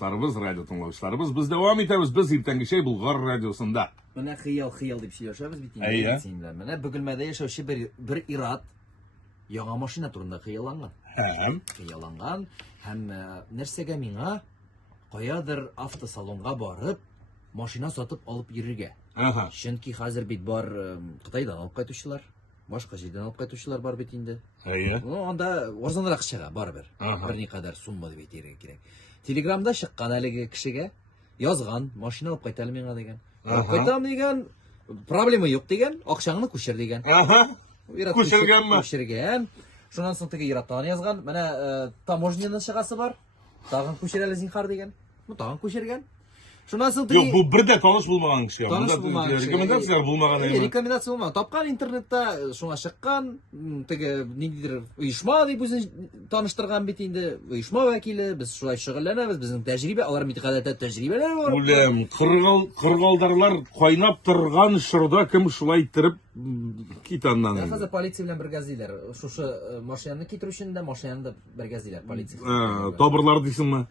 Biz radyo tыңлаучыларыбыз, biz devam etemiz. Biz irtengi şey Bulgar radyosunda. Менә хыял дип сөйләшәбез бит Әйе. инде. Менә Бөгелмәдә яшәүче бер ир-ат яңа машина турында хыялланган. Hem. Хыялланган һәм нәрсәгә миңа каядыр автосалонга барып машина сатып алып йөрергә. Aha. Чөнки хәзер бит бар Кытайдан алып кайтучылар, башка җирдән алып кайтучылар бар бит инде. Әйе. Анда арзанрак чыга барыбер. Ага. Берникадәр сумма дип әйтергә кирәк. Телеграмда чыккан әлеге кешегә язган, машина алып кайта миңа дигән. Алып кайтам дигән, проблема юк дигән, акчаңны күчер дигән. Aha. Ират Күчергәнме? Күчергән. Шуннан соң теге ираттан язган, менә таможняны чыгасы бар. Тагын күчер әле зинһар дигән. Ну тагын күчергән. Шуннан соң теге Yok bu bir de tanış bulmagan kişi. Tanış Bunda bulmagan kişi. rekomendasiyalar bulmagan değil mi? Рекомендация булмаган. Тапкан интернетта шуңа чыккан, теге ниндидер оешма дип үзен таныштырган бит инде. Оешма вәкиле, без шулай шөгыльләнәбез, безнең тәҗрибә, алар бит гадәттә тәҗрибәләр бар. Улем, кыргалдарлар кайнап торган шырда кем шулай иттереп китаннан. Хәзер полиция белән бергәзиләр. Шушы машинаны китерүчен дә, машинаны да бергәзиләр полиция. Табырлар дисеңме?